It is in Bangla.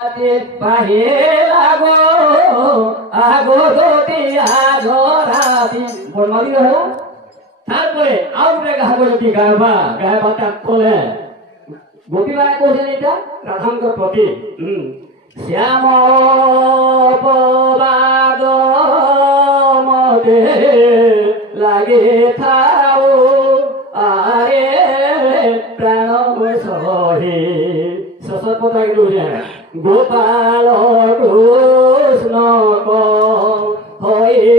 পাহে লাগো আগো গতি আগরাতি বলমালি হলো তারপরে আউরে গাবো যদি গায়বা তাক বলে গোপীবাই কইছেন এটা রাধাঙ্কর প্রতি শ্যাম পবাদ মতে লাগে থাও আরে প্রাণ সহে সসত কথা কইছে গোপাল কৃষ্ণ হয়ে